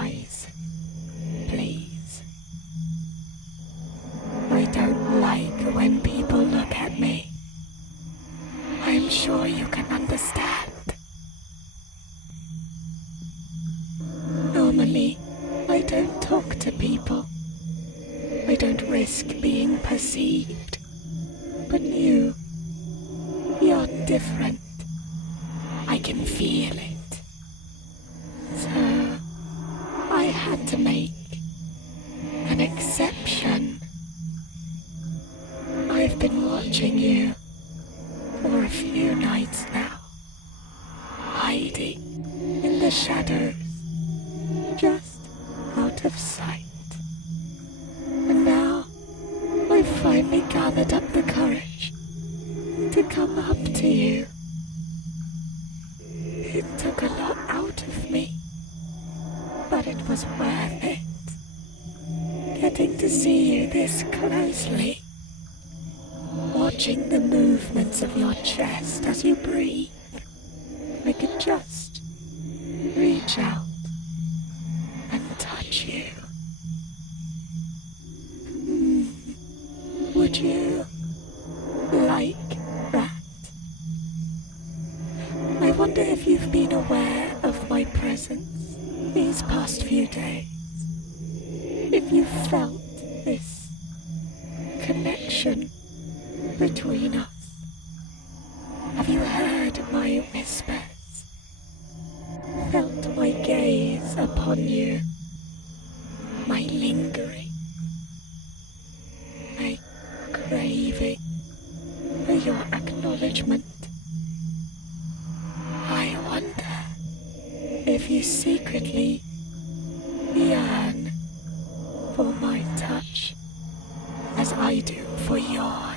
eyes, please. I don't like when people look at me. I'm sure you can understand. Normally, I don't talk to people. I don't risk being perceived. But you're different. I can feel it. So, I had to make an exception. I've been watching you for a few nights now, hiding in the shadows, just out of sight. And now, I've finally gathered up the courage to come up to you. It took a lot out of me, but it was worth it. Getting to see you this closely, watching the movements of your chest as you breathe, I could just reach out and touch you. Would you like that? I wonder if you've been aware of my presence these past few days. If you felt this connection between us. Have you heard my whispers? Felt my gaze upon you? My lingering? My craving for your acknowledgement? I wonder if you secretly yearn for my touch as I do for yours.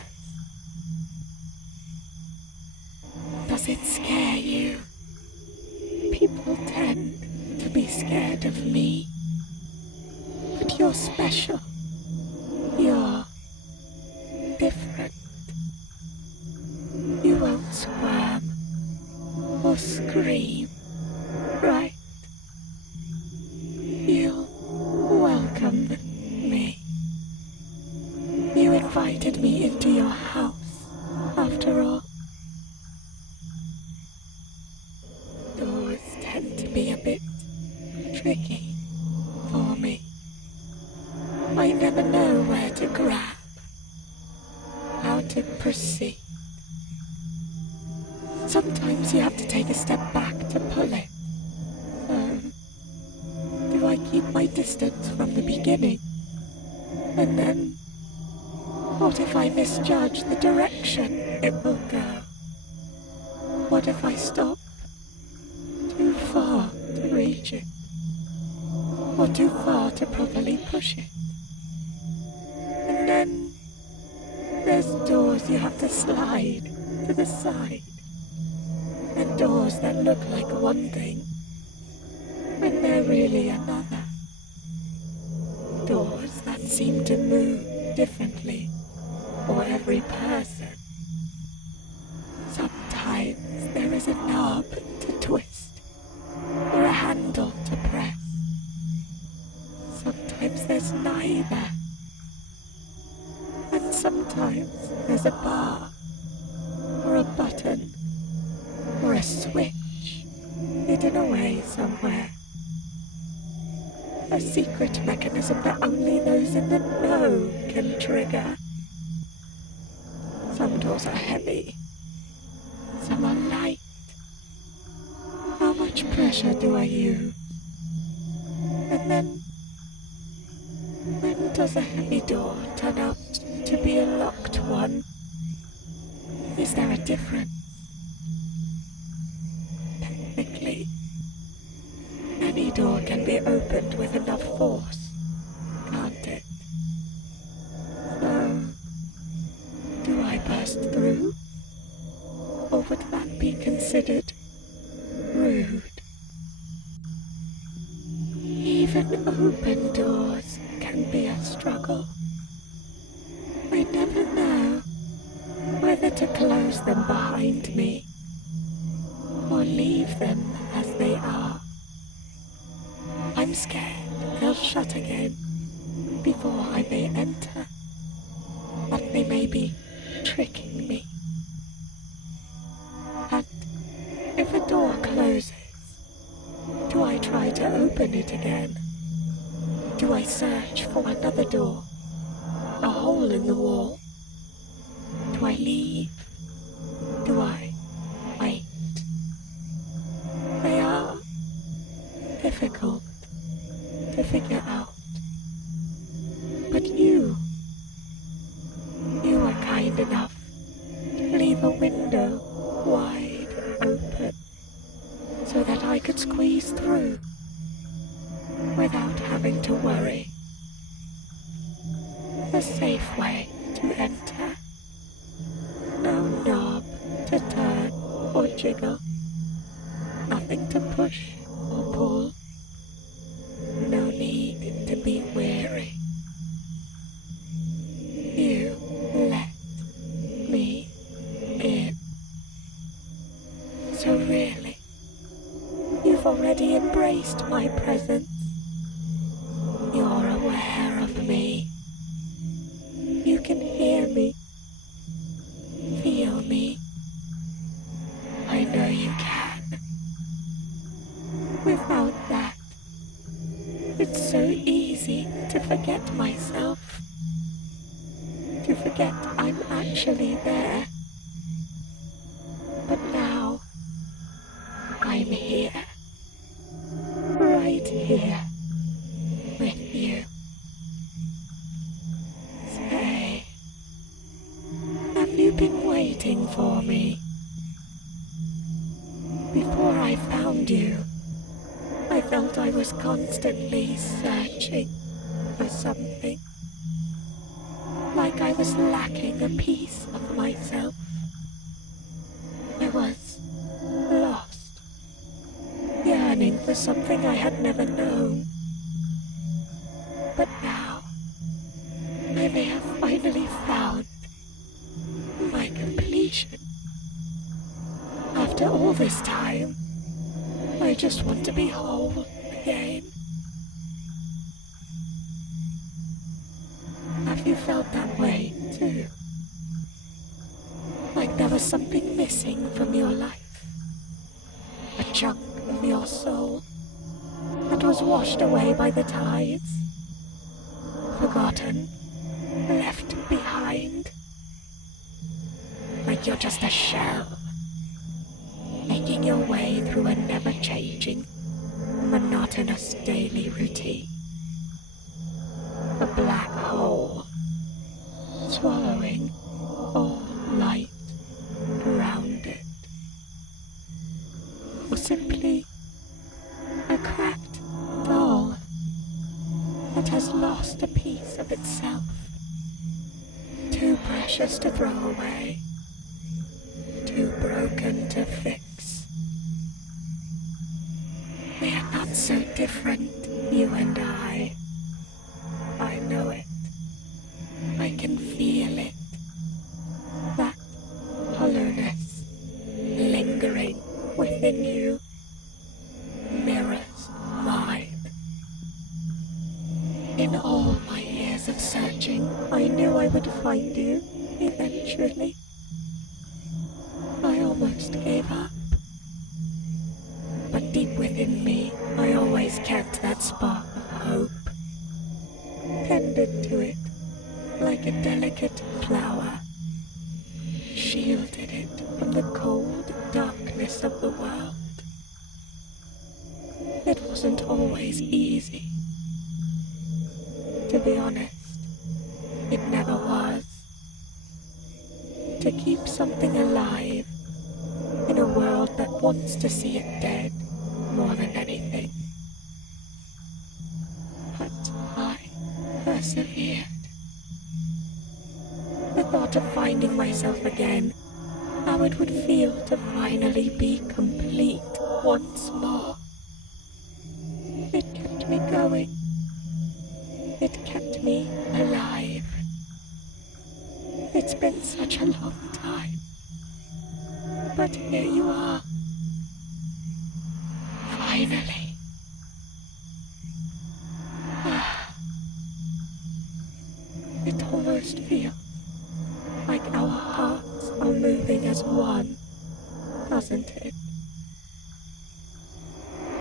Does it scare you? People tend to be scared of me, but you're special. You're different. You won't squirm or scream, right? You'll welcome me. You invited me into your house, after all. Doors tend to be a bit tricky for me. I never know where to grab, how to proceed. Sometimes you have to take a step back to pull it. So, do I keep my distance from the beginning? And then, what if I misjudge the direction it will go? What if I stop too far to reach it? Or too far to properly push it? And then, there's doors you have to slide to the side. And doors that look like one thing, when they're really another. Doors that seem to move differently for every person. Sometimes there is a knob to twist, or a handle to press. Sometimes there's neither. And sometimes there's a bar, or a button, or a switch hidden away somewhere. A secret mechanism that only those in the know can trigger. Some doors are heavy, some are light. How much pressure do I use? And then, when does a heavy door turn out to be a locked one? Is there a difference? Technically, any door can be opened with enough force, can't it? So, do I burst through? Or would that be considered rude? Even open doors can be a struggle. I never know whether to close them behind me or leave them as they are. I'm I'm scared they'll shut again before I may enter, that they may be tricking me. And if a door closes, do I try to open it again? Do I search for another door? A hole in the wall? Do I leave? Do I wait? They are difficult to figure out. But you were kind enough to leave a window wide open so that I could squeeze through without having to worry. A safe way to enter. No knob to turn or jiggle. Nothing to push or pull. No need to be weary. You let me in. So really, you've already embraced my presence. You're aware of me. You can hear me, feel me. I know you can. Without that, it's so easy to forget myself, to forget I'm actually there. But now, I'm here, right here, with you. Say, have you been waiting for me? Before I found you, I felt I was constantly searching for something. Like I was lacking a piece of myself. I was lost, yearning for something I had never known. But now, I may have finally found my completion. After all this time, I just want to be whole again. Have you felt that way, too? Like there was something missing from your life? A chunk of your soul that was washed away by the tides? Forgotten? Left behind? Like you're just a shell, making your way through a never-changing, monotonous daily routine. A black hole, swallowing all light around it. Or simply a cracked doll that has lost a piece of itself, too precious to throw away, too broken to fix. We are not so different, you and I. I know it. I can feel it. That hollowness lingering within you mirrors mine. In all my years of searching, I knew I would find you eventually. I almost gave up. But deep within me, I always kept that spark of hope. Tended to it like a delicate flower, shielded it from the cold darkness of the world. It wasn't always easy. To be honest, it never was. To keep something alive in a world that wants to see it dead more than anything. But I persevered. The thought of finding myself again, how it would feel to finally be complete once more. It kept me going. It kept me alive. It's been such a long time. But here you are. Finally. It almost feels like our hearts are moving as one, doesn't it?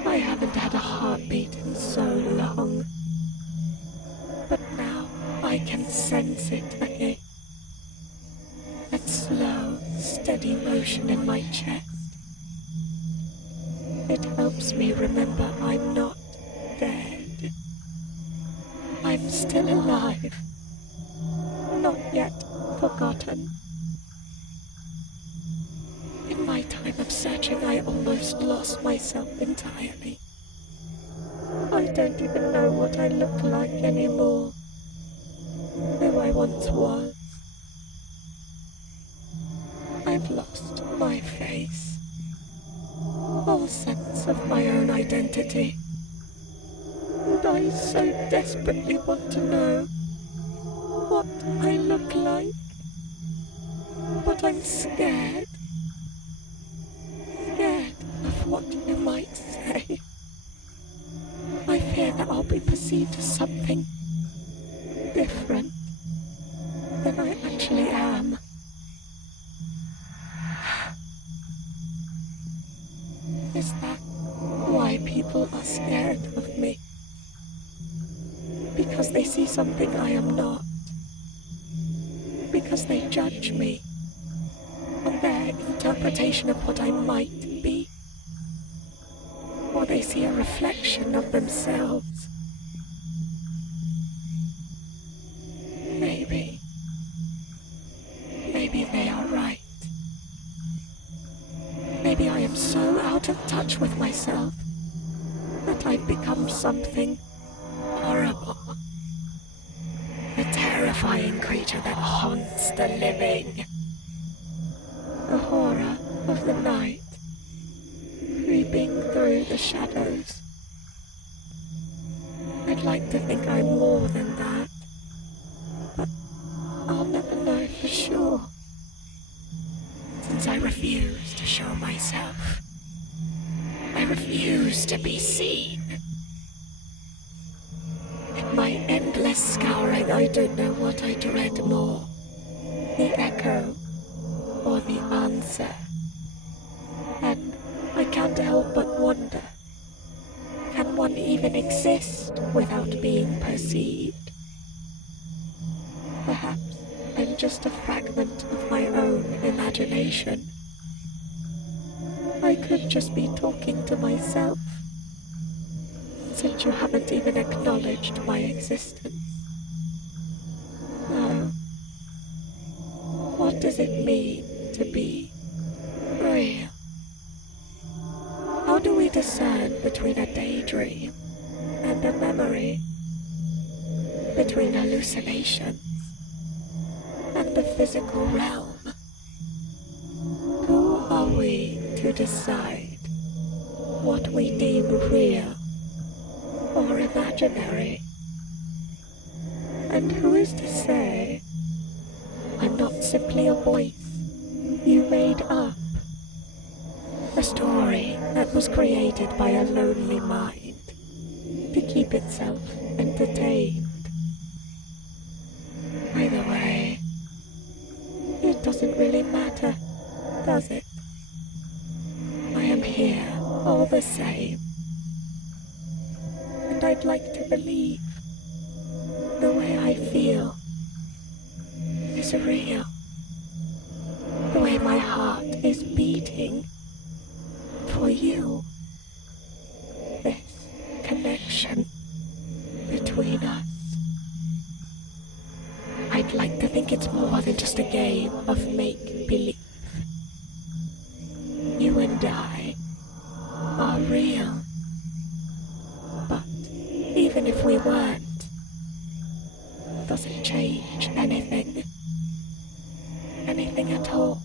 I haven't had a heartbeat in so long, but now I can sense it again. That slow, steady motion in my chest. It helps me remember I'm not dead. I'm still alive, not yet forgotten. In my time of searching, I almost lost myself entirely. I don't even know what I look like anymore, who I once was. I've lost my face, all sense of my own identity, and I so desperately want to know what I look like, but I'm scared of what you might say. I fear that I'll be perceived as something different than I actually am. Is that why people are scared of me? Because they see something I am not? Because they judge me on their interpretation of what I might be? Or they see a reflection of themselves? Maybe they are right. Maybe I am so out of touch with myself that I've become something horrible. A terrifying creature that haunts the living. The horror of the night, creeping through the shadows. I'd like to think I'm more than that, but I'll never know for sure, since I refuse to show myself. I refuse to be seen. In my endless scouring, I don't know what I dread more, the echo or the answer. And I can't help but wonder, can one even exist without being perceived? Perhaps I'm just a fragment of my own imagination. I could just be talking to myself, since you haven't even acknowledged my existence. No. What does it mean to be real? How do we discern between a daydream and a memory? Between hallucinations and the physical realm? Who are we to decide what we deem real or imaginary? And who is to say I'm not simply a voice you made up? A story that was created by a lonely mind to keep itself entertained. Either way, it doesn't really matter, does it? I am here all the same. And I'd like to believe the way I feel is real. The way my heart is beating for you. This connection between us. I'd like to think it's more than just a game of make-believe. You and I are real. But even if we weren't, does it change anything? Anything at all?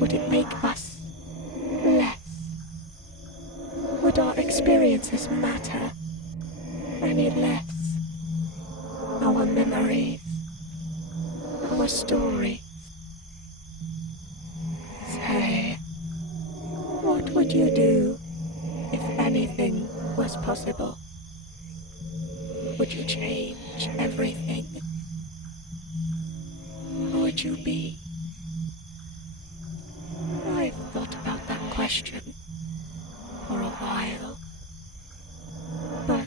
Would it make us less? Would our experiences matter any less? Our memories, our stories. Say, what would you do if anything was possible? Would you change everything? Who would you be? I've thought about that question for a while, but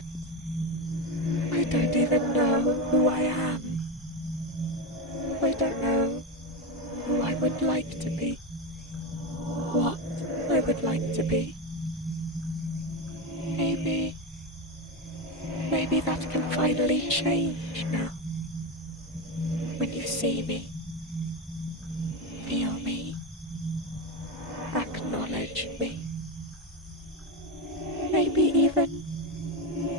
I don't even know who I am. I don't know who I would like to be, what I would like to be. Maybe that can finally change now. When you see me, feel me, acknowledge me. Maybe even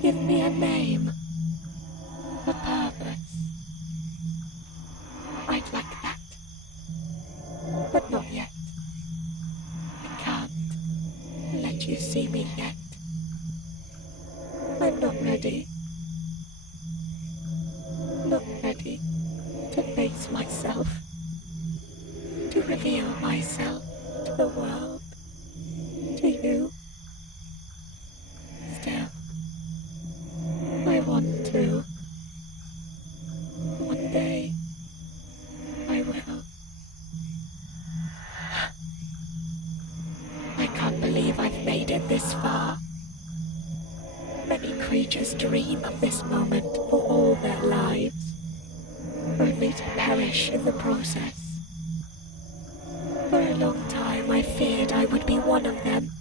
give me a name, a purpose. I'd like that. But not yet. I can't let you see me yet. I'm not ready. Not ready to face myself, to reveal myself to the world, to you. Still, I want to. One day, I will. I can't believe I've made it this far. Many creatures dream of this moment for all their lives, only to perish in the process. For a long time I feared I would be one of them,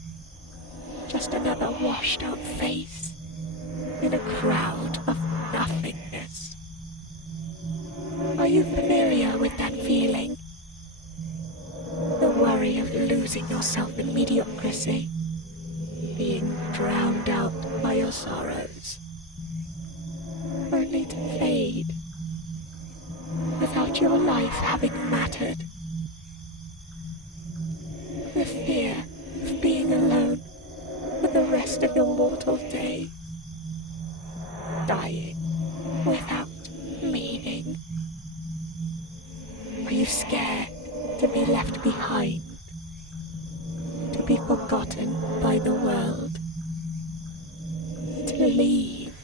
just another washed-out face in a crowd of nothingness. Are you familiar with that feeling? The worry of losing yourself in mediocrity, being drowned out by your sorrows, only to fade, without your life having mattered. The fear of being alone for the rest of your mortal days, dying without meaning. Are you scared to be left behind, to be forgotten by the world, to leave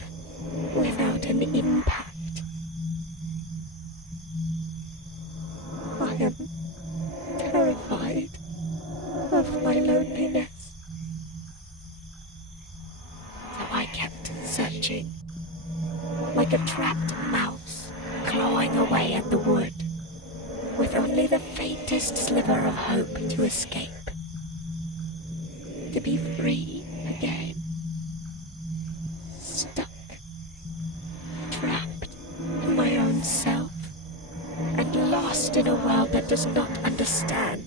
without an impact? I am terrified of my loneliness. So I kept searching, like a trapped mouse clawing away at the wood, with only the faintest sliver of hope to escape, to be free again. Stuck, trapped in my own self, and lost in a world that does not understand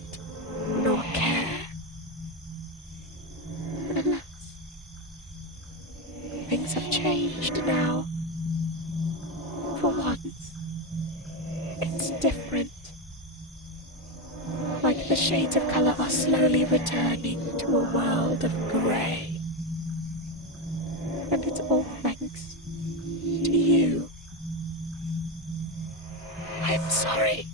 nor care. Alas, things have changed now. For once, it's different. Like the shades of color are slowly returning to a world of grey. And it's all thanks to you. I'm sorry.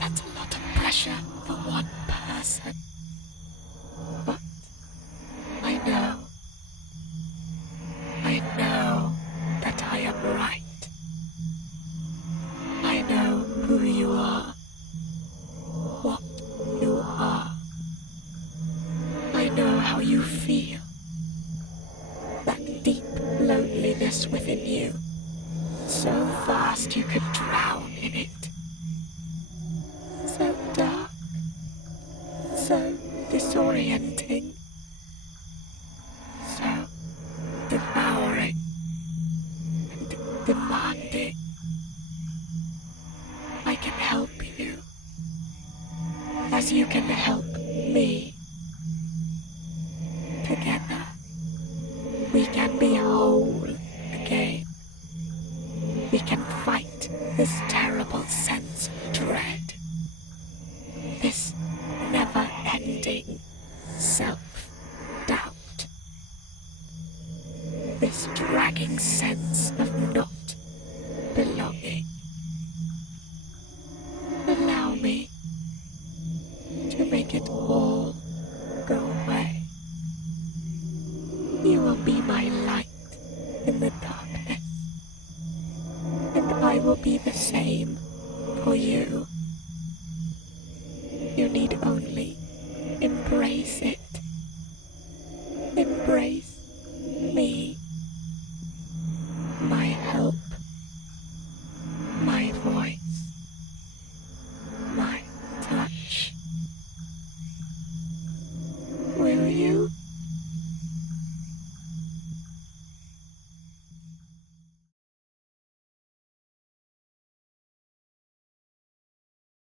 That's a lot of pressure for one person. But I know that I am right. I know who you are, what you are. I know how you feel. That deep loneliness within you, so vast you could drown in it. So dark, so disorienting, so devouring and demanding. I can help you, as you can help me. Together, we can be whole again. We can fight this terrible sense of dread, this never-ending self-doubt, this dragging sense of not belonging. Allow me to make it all go away. You will be my light in the dark. be the same.